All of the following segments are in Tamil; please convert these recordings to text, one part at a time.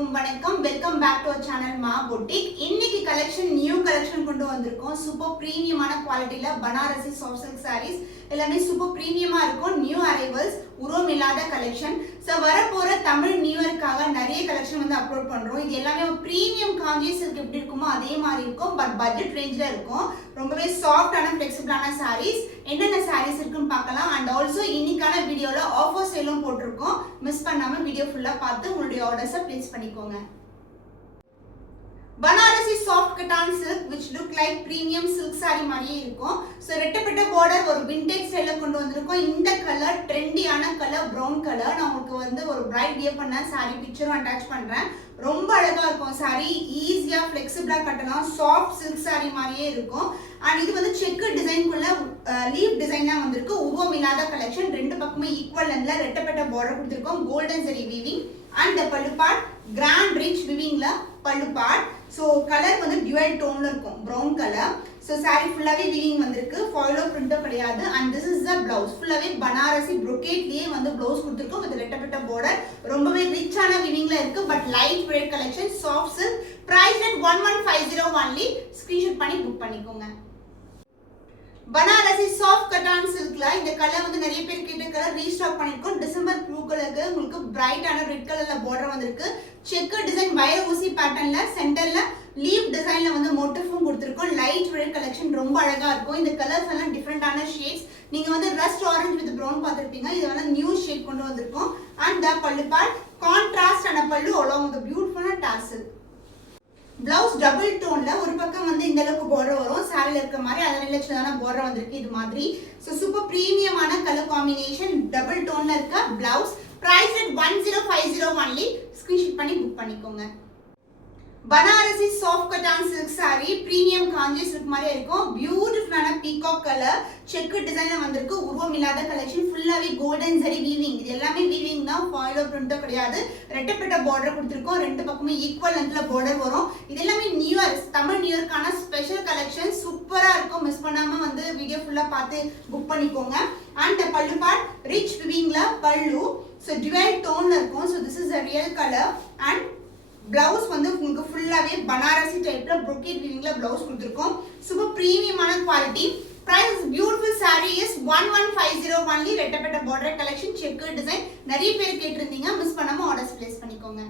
அனைவருக்கும் வணக்கம். Welcome back to our channel Maa boutique. இன்னைக்கு கலெக்ஷன் நியூ கலெக்ஷன் கொண்டு வந்திருக்கோம். சூப்பர் பிரீமியமான குவாலிட்டில பனாரசி சாஃப்ட் சில்க் சாரீஸ் எல்லாமே சூப்பர் பிரீமியமா இருக்கும். நியூ அரைவல்ஸ், உருவம் இல்லாத கலெக்ஷன். ஸோ வரப்போற தமிழ் நியூ இயர்க்காக நிறைய கலெக்ஷன் வந்து அப்லோட் பண்றோம். இது எல்லாமே பிரீமியம் காஞ்சி சில்க் எப்படி இருக்குமோ அதே மாதிரி இருக்கும், பட் பட்ஜெட் ரேஞ்சில் இருக்கும். ரொம்பவே சாஃப்டான ஃபிளெக்சிபிளான சாரீஸ். என்னென்ன சாரீஸ் இருக்குன்னு பார்க்கலாம். அண்ட் ஆல்சோ இன்னைக்கான வீடியோல ஆஃபர் சேலும் போட்டிருக்கோம். மிஸ் பண்ணாம வீடியோ ஃபுல்லா பார்த்து உங்களுடைய ஆர்டர்ஸை பிளேஸ் பண்ணிக்கோங்க. Banarasi soft cotton silk which look like premium silk saree மாதிரியே இருக்கும். ஸோ ரெட்டப்பட்ட பார்டர் ஒரு விண்டேஜ் ஸ்டைல கொண்டு வந்திருக்கோம். இந்த கலர் ட்ரெண்டியான கலர், ப்ரௌன் கலர். நான் உங்களுக்கு வந்து ஒரு பிரைட் வியர் பண்ண சாரீ பிக்சரும் அட்டாச் பண்றேன். ரொம்ப அழகா இருக்கும் சாரீ. ஈஸியா ஃபிளெக்சிபிளா கட்டலாம். சாஃப்ட் சில்க் சாரீ மாதிரியே இருக்கும். அண்ட் இது வந்து செக் டிசைன்குள்ள லீவ் டிசைனா வந்திருக்கு. உருவம் இல்லாத கலெக்ஷன். ரெண்டு பக்கமே ஈக்குவல் லென்த்ல ரெட்டப்பட்ட பார்டர் கொடுத்திருக்கோம். Golden zari weaving and pallu part grand rich வீவிங்ல பல்லு பார்ட். ஸோ கலர் வந்து டியூவல் டோன்ல இருக்கும், ப்ரௌன் கலர். ஸோ சாரி ஃபுல்லாவே வீவிங் வந்திருக்கு. ஃபாயிலோ பிரிண்டோ கிடையாது. And this is the blouse. ஃபுல்லாவே பனாரசி ப்ரொகேட்லயே வந்து பிளவுஸ் கொடுத்துருக்கோம் வித் ரெட்டப்பட்ட பார்டர். ரொம்பவே ரிச்சான வீவிங்ல இருக்கு, but light weight collection. Soft silk. Price at 1150 only. Screenshot பண்ணி புக் பண்ணிக்கோங்க. பனாரசி சாஃப்ட் கட்டான் சில்க்ல இந்த கலர் வந்து நிறைய பேர் கேட்ட கலர் ரீஸ்டாக் பண்ணிருக்கோம். டிசம்பர் ப்ளூ கலருக்கு உங்களுக்கு பிரைட்டான ரெட் கலர்ல பார்டர் வந்திருக்கு. செக்கர் டிசைன் வைர ஊசி பேட்டர்ன்ல சென்டர்ல லீவ் டிசைன்ல வந்து மோட்டிஃபும் கொடுத்திருக்கோம். Light weight collection. ரொம்ப அழகா இருக்கும். இந்த கலர்ஸ் எல்லாம் டிஃபரெண்டான ஷேட்ஸ். நீங்க வந்து ரஸ்ட் ஆரஞ்சு வித் ப்ரௌன் பார்த்திருப்பீங்க. இது வந்து நியூ ஷேட் கொண்டு வந்திருக்கோம். அண்ட் த பல்லு பார்ட் கான்ட்ராஸ்ட் ஆன பல்லு along with பியூட்டிஃபுல்லான டாசல். பிளவுஸ் டபுள் டோன்ல ஒரு பக்கம் வந்து இந்த அளவுக்கு பார்டர் வரும். சாரில இருக்க மாதிரி அதனால சின்னதான பார்டர் வந்திருக்கு இது மாதிரி. சோ சூப்பர் பிரீமியமான கலர் காம்பினேஷன். டபுள் டோன்ல இருக்க blouse. Price at 1050 only. Screenshot பண்ணி புக் பண்ணிக்கோங்க. Banarasi soft cotton silk sari premium Kanchi silk மாதிரி இருக்கும். பியூட்டிஃபுல்லான பீகாக் கலர் செக் டிசைன்ல வந்திருக்கு. உருவம் இல்லாத கலெக்ஷன். ஃபுல்லாவே கோல்டன் ஜரி வீவிங். இது எல்லாமே வீவிங் தான், ஃபாயிலோ பிரிண்டோ கிடையாது. ரெட்டப்பட்ட பார்டர் கொடுத்திருக்கோம். ரெண்டு பக்கமே ஈக்குவல் லென்த்ல பார்டர் வரும். இது எல்லாமே நியூ இயர், தமிழ் நியூ இயர்க்கான ஸ்பெஷல் கலெக்ஷன். சூப்பரா இருக்கும். மிஸ் பண்ணாம வந்து வீடியோ ஃபுல்லா பார்த்து புக் பண்ணிக்கோங்க. அண்ட் பல்லு பார்ட் ரிச் வீவிங்ல பல்லு. ஸோ டிவைல் டோன்ல இருக்கும். So this is a real colour. And blouse வந்து உங்களுக்கு ஃபுல்லாவே பனாரசி டைப்ல brocade வீவிங்ல பிளவுஸ் கொடுத்திருக்கோம். சூப்பர் பிரீமியமான quality. Price beautiful saree is 1150 only. ரெட்டப்பட்ட border collection, checker design. நிறைய பேர் கேட்டிருந்தீங்க. மிஸ் பண்ணாம ஆர்டர்ஸ் பிளேஸ் பண்ணிக்கோங்க.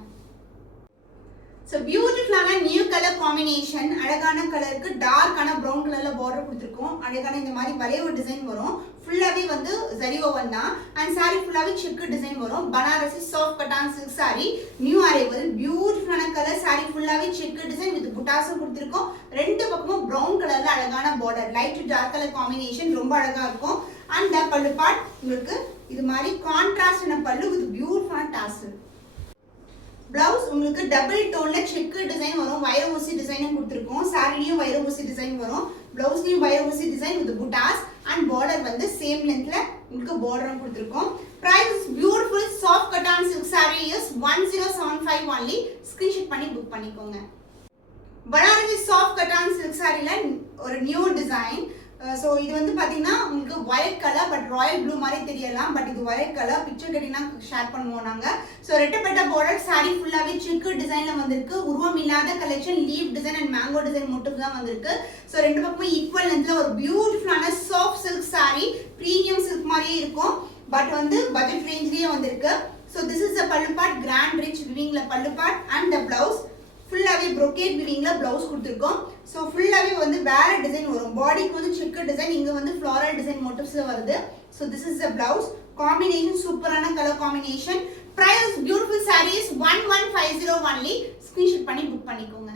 So பியூட்டிஃபுல்லான நியூ கலர் காம்பினேஷன். அழகான கலருக்கு டார்க்கான ப்ரௌன் கலர்ல பார்டர் கொடுத்திருக்கோம். அழகான இந்த மாதிரி வளைவு டிசைன் வரும். ஃபுல்லாவே வந்து ஜரி ஓவன் தான். அண்ட் சாரி ஃபுல்லாவே செக் டிசைன் வரும். Banarasi soft cotton silk sari new arrival. Beautiful colour. Sari ஃபுல்லாவே செக் டிசைன் வித் புட்டாஸும் கொடுத்திருக்கோம். ரெண்டு பக்கமும் ப்ரௌன் கலர்ல அழகான border. Light to dark colour combination. ரொம்ப அழகா இருக்கும். அண்ட் பல்லு பார்ட் உங்களுக்கு இது மாதிரி கான்ட்ராஸ்டான பல்லு வித் பியூட்டிஃபுல்லான டாசல். பிளவுஸ் உங்களுக்கு டபுள் டோன்ல செக் டிசைன் வரும். வைர ஊசி டிசைனும் கொடுத்திருக்கோம். சாரிலையும் வைர ஊசி டிசைன் வரும். பிளவுஸ்லயும் வைர ஊசி டிசைன் வித் புட்டாஸ். அண்ட் பார்டர் வந்து சேம் லென்த்ல உங்களுக்கு பார்டரும் கொடுத்திருக்கோம். Price beautiful soft cotton silk saree is 1075 only. Screenshot பண்ணி புக் பண்ணிக்கோங்க. பனாரசி சாஃப்ட் கட்டான் சில்க் சாரில ஒரு நியூ டிசைன். ஸோ இது வந்து பார்த்தீங்கன்னா உங்களுக்கு white colour, but royal blue மாதிரி தெரியலாம். பட் இது ஒயிட் கலர். பிக்சர் கேட்டிங்கன்னா ஷேர் பண்ணுவோம் நாங்கள். ஸோ ரெட்டப்பட்ட பார்டர். சாரி ஃபுல்லாகவே செக்கு டிசைனில் வந்திருக்கு. உருவம் இல்லாத collection. Leave design and mango design மட்டும் தான் வந்திருக்கு. ஸோ ரெண்டு பக்கமும் ஈக்குவல் லென்த்ல ஒரு பியூட்டிஃபுல்லான soft silk sorry. Premium silk மாதிரியே இருக்கும், பட் வந்து பட்ஜெட் ரேஞ்ச்லேயே வந்திருக்கு. ஸோ திஸ் இஸ் த பல்லு பார்ட். கிராண்ட் ரிச் விவிங்ல பல்லு பார்ட். அண்ட் த பிளவுஸ் ஃபுல்லாவே brocade வீவிங்ல பிளவுஸ் கொடுத்திருக்கோம். ஸோ ஃபுல்லாவே வந்து வேற டிசைன் வரும். பாடிக்கு வந்து செக்கர் டிசைன், இங்க வந்து ஃப்ளாரல் டிசைன் மோட்டிவ்ஸ்ல வருது. So this is the blouse. Combination சூப்பரான colour combination. Price beautiful saree is 1150 only. Screenshot பண்ணி புக் பண்ணிக்கோங்க.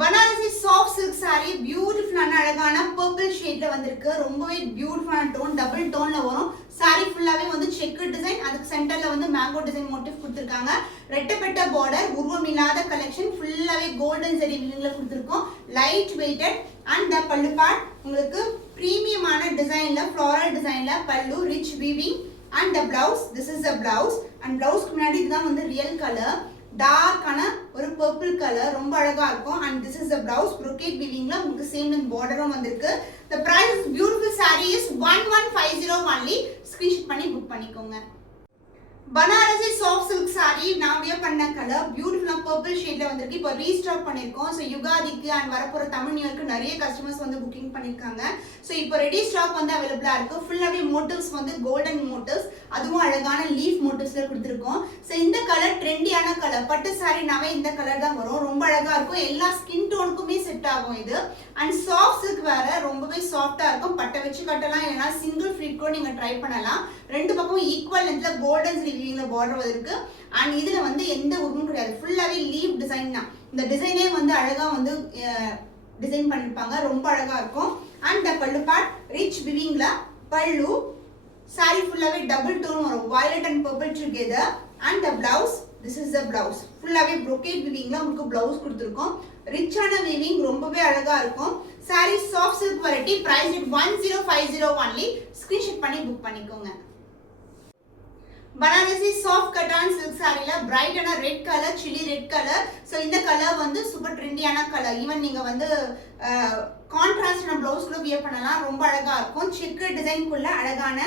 பனாரசி சாஃப்ட் சில்க் சாரி பியூட்டிஃபுல்லான அழகான பர்பிள் ஷேட்ல வந்திருக்கு. ரொம்பவே பியூட்டிஃபுல்லான டோன். டபுள் டோன்ல வரும். சாரி ஃபுல்லாவே வந்து செக்கர் டிசைன். அதுக்கு சென்டர்ல வந்து மேங்கோ டிசைன் மோட்டிவ் கொடுத்திருக்காங்க. ரெட்டப்பட்ட பார்டர். உருவம் இல்லாத கலெக்ஷன். ஃபுல்லாவே கோல்டன் ஜரி வீவிங்ல கொடுத்திருக்கோம். Light weighted. அண்ட் த பல்லு பார்ட் உங்களுக்கு பிரீமியமான டிசைன்ல ஃப்ளாரல் டிசைன்ல pallu rich weaving. And the blouse this is the blouse. And பிளவுஸ்க்கு முன்னாடி இதுதான் வந்து ரியல் கலர். டார்க்கான ஒரு பர்பிள் கலர். ரொம்ப அழகா இருக்கும். And this is the blouse. brocade வீவிங்ல உங்களுக்கு சேம் லென்த் பார்டரும் வந்திருக்கு. The price is beautiful saree is 1150 only. Screenshot பண்ணி புக் பண்ணிக்கோங்க. பனாரசி சாஃப்ட் சில்க் saree நான் வியர் பண்ண கலர் பியூட்டிஃபுல்லா பர்பிள் ஷேட்ல வந்திருக்கு. இப்போ ரீஸ்டாக் பண்ணிருக்கோம். ஸோ யுகாதிக்கு அண்ட் வரப்போற தமிழ் நியூ இயர்க்கு நிறைய கஸ்டமர்ஸ் வந்து புக்கிங் பண்ணிருக்காங்க. ஸோ இப்போ ரெடி ஸ்டாக் வந்து அவைலபிளா இருக்கு. ஃபுல்லாவே மோட்டிவ்ஸ் வந்து கோல்டன் மோட்டிவ்ஸ், அதுவும் அழகான லீஃப் மோட்டிவ்ஸ்ல கொடுத்துருக்கோம். ஸோ இந்த கலர் ட்ரெண்டியான கலர், பட்டு சாரினாவே இந்த கலர் தான் வரும். ரொம்ப அழகா இருக்கும், எல்லா ஸ்கின் டோனுக்குமே செட் ஆகும் இது. அண்ட் சாஃப்ட் சில்க் வேற, ரொம்பவே சாஃப்டா இருக்கும். பட்டை வச்சு கட்டலாம், இல்லைன்னா சிங்கிள் ஃபிளிட் கூட நீங்க ட்ரை பண்ணலாம். ரெண்டு பக்கம் ஈக்குவல் லென்த்ல கோல்டன் ரிவீவிங்ல பார்டர் இருக்கு. அண்ட் இதுல வந்து எந்த உருவும் கிடையாது, ஃபுல்லாவே லீவ் டிசைன் தான். இந்த டிசைனே வந்து அழகா வந்து டிசைன் பண்ணிருப்பாங்க, ரொம்ப அழகா இருக்கும். And pallu part rich விவிங்ல pallu, sari ஃபுல்லாவே டபுள் டோன் வரும், violet and purple together. And the blouse, this is the blouse, ஃபுல்லாவே brocade விவிங்ல உங்களுக்கு பிளவுஸ் கொடுத்துருக்கோம். ரிச்சான விவிங், ரொம்பவே அழகா இருக்கும். Sari soft silk variety, price it 1050 only. Screenshot பண்ணி புக் பண்ணிக்கோங்க. பனாரசி சாஃப்ட் கட்டான் சில்க் சாரில பிரைட்டான red colour, chilli red colour. So இந்த கலர் வந்து சூப்பர் ட்ரெண்டியான கலர். ஈவன் நீங்க வந்து கான்ட்ராஸ்டான பிளவுஸ் கூட வியர் பண்ணலாம், ரொம்ப அழகா இருக்கும். செக்கு டிசைன்குள்ள அழகான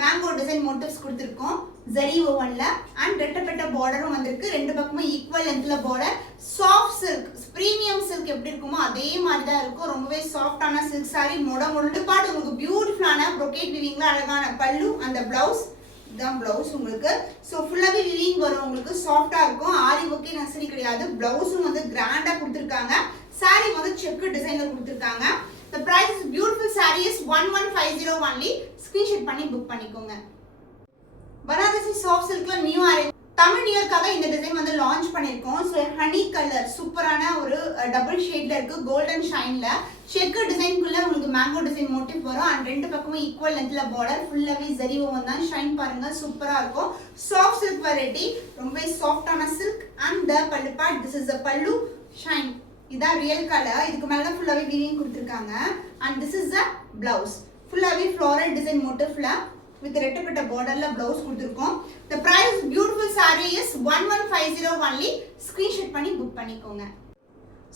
மேங்கோ டிசைன் மோட்டிவ்ஸ் கொடுத்துருக்கோம் ஜரி ஓவன்ல. அண்ட் ரெட்டப்பட்ட பார்டரும் வந்திருக்கு, ரெண்டு பக்கமும் ஈக்குவல் லென்த்ல border. Soft silk, premium silk எப்படி இருக்குமோ அதே மாதிரி தான் இருக்கும். ரொம்பவே சாஃப்டான சில்க் சாரி, முள்ளு பாட்டு உங்களுக்கு பியூட்டிஃபுல்லான brocade விவிங்ல அழகான பல்லு. அந்த பிளவுஸ் தான் பிளவுஸ் உங்களுக்கு. ஸோ ஃபுல்லாவே விவிங் வரும், உங்களுக்கு சாஃப்டா இருக்கும். ஆரி ஒர்க்கே நெசரி கிடையாது. பிளவுஸும் வந்து கிராண்டா கொடுத்துருக்காங்க. சாரி வந்து செக்கு டிசைன்ல கொடுத்துருக்காங்க. The price is beautiful saree is 1150 only. Screenshot பண்ணி புக் பண்ணிக்கோங்க. பனாரசி சாஃப்ட் சில்க்ல நியூ அரேஞ்ச் தமிழ் நியூ இயர்க்காக இந்த டிசைன் வந்து லான்ச் பண்ணிருக்கோம். ஸோ ஹனி கலர் சூப்பரான ஒரு டபுள் ஷேட்ல இருக்கு, கோல்டன் ஷைன்ல. செக்கு டிசைன்குள்ள உங்களுக்கு மேங்கோ டிசைன் மோட்டிவ் வரும். அண்ட் ரெண்டு பக்கமும் ஈக்குவல் லென்த்ல பார்டர், ஃபுல்லாவே ஜரி ஓவன் தான். ஷைன் பாருங்க, சூப்பரா இருக்கும். சாஃப்ட் சில்க் வெரைட்டி, ரொம்ப சாஃப்டான சில்க். அண்ட் த பல்லு பார்ட், திஸ் இஸ் த பல்லு ஷைன். இதான் ரியல் கலர். இதுக்கு மேல தான் ஃபுல்லாவே வீவிங் கொடுத்துருக்காங்க. And this is the blouse, ஃபுல்லாவே ஃப்ளோரல் டிசைன் மோட்டிவ்ல வித் ரெட்டப்பட்ட பார்டர்ல பிளவுஸ் கொடுத்துருக்கோம். The price beautiful saree is 1150 only. Screenshot பண்ணி புக் பண்ணிக்கோங்க.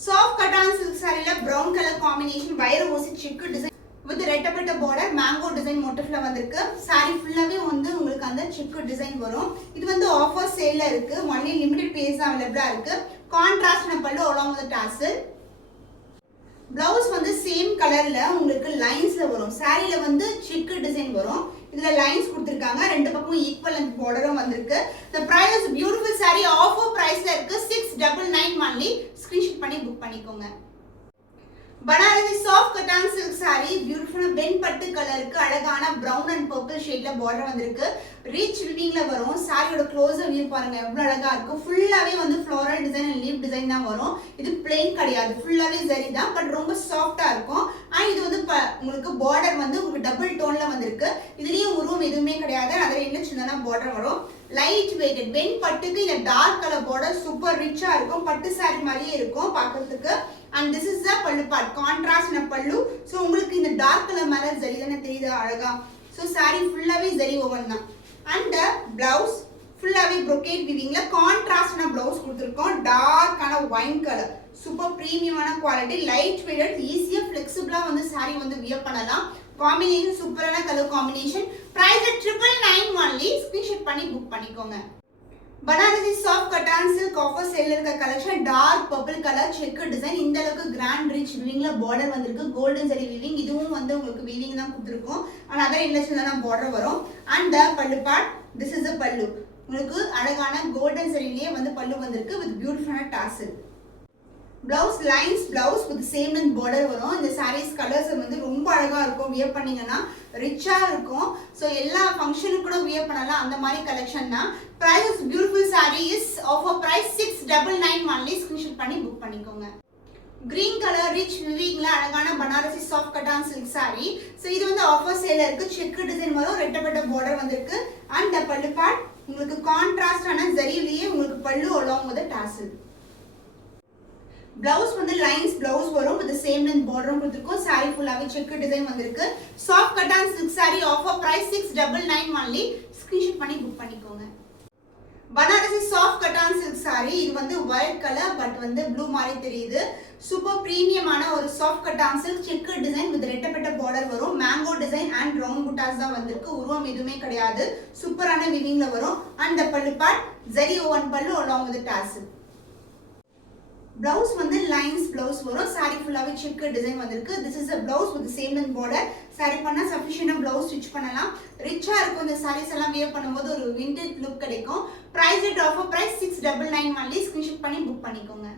சாஃப்ட் கட்டான் சில்க் சாரில பிரவுன் கலர் காம்பினேஷன், வைர ஊசி செக்கு டிசைன் வித் ரெட்டப்பட்ட பார்டர், மேங்கோ டிசைன் மோட்டிவ்ல வந்திருக்கு. சாரி ஃபுல்லாவே வந்து உங்களுக்கு அந்த செக்கு டிசைன் வரும். இது வந்து ஆஃபர் சேல்ல இருக்கு, ஒன்லி லிமிடெட் பீஸ் அவைலபிளா இருக்கு. கான்ட்ராஸ்ட் பல்லு along with tassel. பிளவுஸ் வந்து சேம் கலர்ல உங்களுக்கு லைன்ஸ்ல வரும். சாரில வந்து செக்கு டிசைன் வரும், இதுல லைன்ஸ் கொடுத்திருக்காங்க. ரெண்டு பக்கமும் ஈக்குவல் லென்த் பார்டரும் வந்திருக்கு. The price is beautiful saree, offer priceல இருக்கு 699 only. ஸ்கிரீன்ஷாட் பண்ணி புக் பண்ணிக்கோங்க. Banarasi soft cotton silk sari, beautiful வெண்பட்டு கலருக்கு அழகான பிரவுன் அண்ட் பர்பிள் ஷேட்ல பார்டர் வந்திருக்கு. ரிச் விவிங்ல வரும். சாரியோட க்ளோஸர் வியூ பாருங்க எவ்வளவு அழகா இருக்கு. ஃபுல்லாவே வந்து floral design and leaf design தான் வரும். இது பிளெயின் கிடையாது, ஃபுல்லாவே ஜரி தான், பட் ரொம்ப சாஃப்டா இருக்கும். அண்ட் இது வந்து உங்களுக்கு பார்டர் வந்து உங்களுக்கு டபுள் டோன்ல வந்திருக்கு. இதுலயும் உருவம் எதுவுமே கிடையாது, அதுல என்ன சின்னதா பார்டர் வரும். லைட் வெயிட்டட் வெண்பட்டுக்கு இந்த டார்க் கலர் பார்டர் சூப்பர் ரிச்சா இருக்கும், பட்டு சாரி மாதிரியே இருக்கும் பார்க்கிறதுக்கு. அண்ட் திஸ் இஸ் த பல்லு பார்ட், கான்ட்ராஸ்ட் பல்லு. ஸோ உங்களுக்கு இந்த டார்க் கலர் மேல ஜரி தானே தெரியுது அழகா. ஸோ சாரி ஃபுல்லாவே ஜரி ஓவன் தான். அண்ட் பிளவுஸ் ஃபுல்லாவே brocade விவிங்ல கான்ட்ராஸ்டான பிளவுஸ் கொடுத்துருக்கோம். டார்க்கான ஒயின் கலர், சூப்பர் பிரீமியமான குவாலிட்டி, லைட் வெயிட்டட், ஈஸியா ஃபிளெக்சிபிளா வந்து சாரி வந்து வியர் பண்ணலாம். காம்பினேஷன் சூப்பரான colour combination. Price 999 only. Screenshot பண்ணி புக் பண்ணிக்கோங்க. Banarasi soft cotton silk offer சேல்ல இருக்க collection dark purple colour check design. இந்த அளவுக்கு கிராண்ட் ரிச் விவிங்ல பார்டர் வந்திருக்கு, கோல்டன் ஜரி விவிங். இதுவும் வந்து உங்களுக்கு விவிங் தான் கொடுத்துருக்கோம். ஆனால் அதர் இன்டர்நேஷனல் பார்டர் வரும். அண்ட் த பல்லு பார்ட், திஸ் இஸ் த பல்லு. உங்களுக்கு அழகான கோல்டன் ஜரிலேயே வந்து பல்லு வந்திருக்கு வித் பியூட்டிஃபுல்லான dazzle. Blouse lines blouse with same length border வரும். இந்த சாரீஸ் கலர்ஸ் வந்து ரொம்ப அழகா இருக்கும், வியர் பண்ணீங்கன்னா ரிச்சா இருக்கும். ஸோ எல்லா ஃபங்க்ஷனுக்கு கூட வியர் பண்ணலாம், அந்த மாதிரி கலெக்ஷன் தான். Price beautiful sari is offer price 699 only. Screenshot பண்ணி புக் பண்ணிக்கோங்க. கிரீன் கலர் ரிச் விவிங்ல அழகான Banarasi soft cotton silk sari. So இது வந்து ஆஃபர் சேல இருக்கு, செக்கு டிசைன் வரும், ரெட்டப்பட்ட பார்டர் வந்திருக்கு. அண்ட் பல்லு பார்ட் உங்களுக்கு கான்ட்ராஸ்டான ஜரியிலேயே உங்களுக்கு pallu along with tassel. Blouse வந்து லைன்ஸ் பிளவுஸ் வரும், வித் சேம் லென்த் பார்டரும் கொடுத்துருக்கோம். சாரி ஃபுல்லாவே செக்கு டிசைன் வந்திருக்கு. Soft cotton silk sari, offer price 699 only. Screenshot பண்ணி புக் பண்ணிக்கோங்க. Banarasi soft cotton silk saree. இது வந்து ஒயிட் கலர் பட் வந்து ப்ளூ மாதிரி தெரியுது. சூப்பர் பிரீமியமான ஒரு soft cotton silk checker design with ரெட்டப்பட்ட பார்டர் வரும். மேங்கோ டிசைன் அண்ட் ரவுண்ட் புட்டாஸ் தான் வந்திருக்கு. உருவம் எதுவுமே கிடையாது. சூப்பரான வீவிங்ல வரும். And pallu part zari oven பல்லு along with tassel. Blouse வந்து lines blouse வரும். saree ஃபுல்லாவே செக்கர் டிசைன் வந்திருக்கு. This is a blouse with the same length border. saree பண்ணா sufficient blouse stitch பண்ணலாம். ரிச்சா இருக்கும் இந்த sarees எல்லாம் wear பண்ணும்போது ஒரு vintage look கிடைக்கும். price at offer price 699 only. screenshot பண்ணி book பண்ணிக்கோங்க.